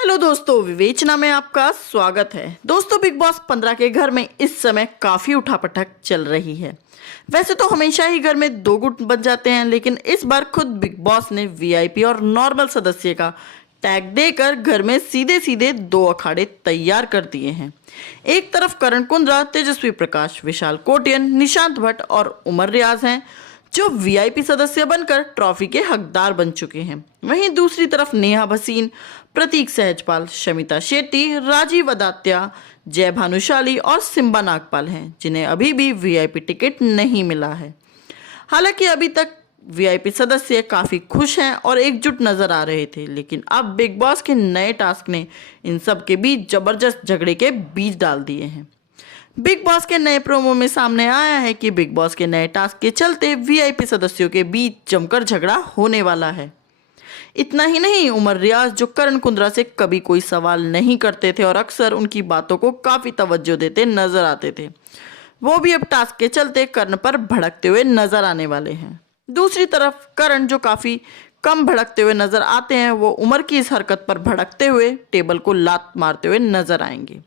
Hello दोस्तों, विवेचना में आपका स्वागत है। दोस्तों, बिग बॉस 15 के घर में इस समय काफी उठापटक चल रही है। वैसे तो हमेशा ही घर में दो गुट बन जाते हैं, लेकिन इस बार खुद बिग बॉस ने वीआईपी और नॉर्मल सदस्य का टैग देकर घर में सीधे सीधे दो अखाड़े तैयार कर दिए हैं। एक तरफ करण कुंद्रा, तेजस्वी प्रकाश, विशाल कोटियन, निशांत भट्ट और उमर रियाज हैं, जो वीआईपी सदस्य बनकर ट्रॉफी के हकदार बन चुके हैं। वहीं दूसरी तरफ नेहा भसीन, प्रतीक सहजपाल, शमिता शेट्टी, राजीव अदात्या, जय भानुशाली और सिम्बा नागपाल हैं, जिन्हें अभी भी वीआईपी टिकट नहीं मिला है। हालांकि अभी तक वीआईपी सदस्य काफी खुश हैं और एकजुट नजर आ रहे थे, लेकिन अब बिग बॉस के नए टास्क ने इन सब के बीच जबरदस्त झगड़े के बीज डाल दिए हैं। बिग बॉस के नए प्रोमो में सामने आया है कि बिग बॉस के नए टास्क के चलते वीआईपी सदस्यों के बीच जमकर झगड़ा होने वाला है। इतना ही नहीं, उमर रियाज, जो करण कुंद्रा से कभी कोई सवाल नहीं करते थे और अक्सर उनकी बातों को काफी तवज्जो देते नजर आते थे, वो भी अब टास्क के चलते करण पर भड़कते हुए नजर आने वाले हैं। दूसरी तरफ करण, जो काफी कम भड़कते हुए नजर आते हैं, वो उमर की इस हरकत पर भड़कते हुए टेबल को लात मारते हुए नजर आएंगे।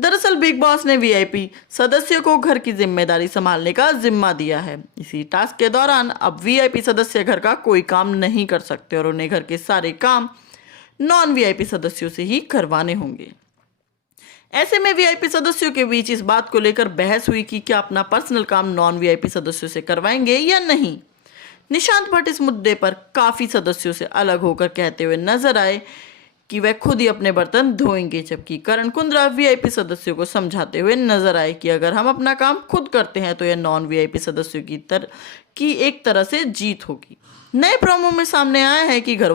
दरअसल बिग बॉस ने वीआईपी सदस्य को घर की जिम्मेदारी संभालने का जिम्मा दिया है। इसी टास्क के दौरान अब वीआईपी सदस्य घर का कोई काम नहीं कर सकते और उन्हें घर के सारे काम नॉन वीआईपी सदस्यों से ही करवाने होंगे। ऐसे में वीआईपी सदस्यों के बीच इस बात को लेकर बहस हुई कि क्या अपना पर्सनल काम नॉन वीआईपी सदस्यों से करवाएंगे या नहीं। निशांत भट्ट इस मुद्दे पर काफी सदस्यों से अलग होकर कहते हुए नजर आए कि वह खुद ही अपने बर्तन धोएंगे, जबकि करण कुंद्रा वीआईपी सदस्यों को समझाते हुए नजर आए कि अगर हम अपना काम खुद करते हैं तो यह नॉन वीआईपी सदस्यों की एक तरह से जीत होगी। नए प्रोमो में सामने आया है कि घर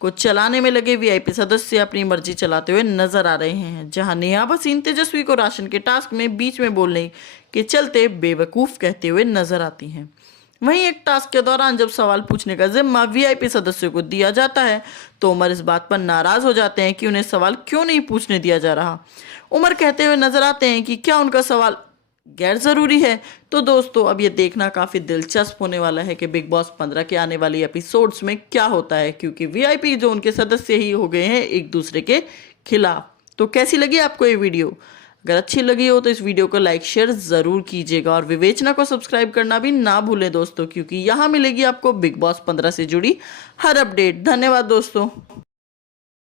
को चलाने में लगे वीआईपी सदस्य अपनी मर्जी चलाते हुए नजर आ रहे हैं, जहां नेहा भसीन तेजस्वी को राशन के टास्क में बीच में बोलने के चलते बेवकूफ कहते हुए नजर आती हैं। वहीं एक टास्क के दौरान जब सवाल पूछने का जिम्मा वीआईपी सदस्यों को दिया जाता है तो उमर इस बात पर नाराज हो जाते हैं कि उन्हें सवाल क्यों नहीं पूछने दिया जा रहा। उमर कहते हुए नजर आते हैं कि क्या उनका सवाल गैर जरूरी है। तो दोस्तों, अब ये देखना काफी दिलचस्प होने वाला है कि बिग बॉस 15 के आने वाली एपिसोड्स में क्या होता है, क्योंकि वीआईपी जो उनके सदस्य ही हो गए हैं एक दूसरे के खिलाफ। तो कैसी लगी आपको ये वीडियो? अगर अच्छी लगी हो तो इस वीडियो को लाइक शेयर ज़रूर कीजिएगा और विवेचना को सब्सक्राइब करना भी ना भूलें दोस्तों, क्योंकि यहाँ मिलेगी आपको बिग बॉस 15 से जुड़ी हर अपडेट। धन्यवाद दोस्तों।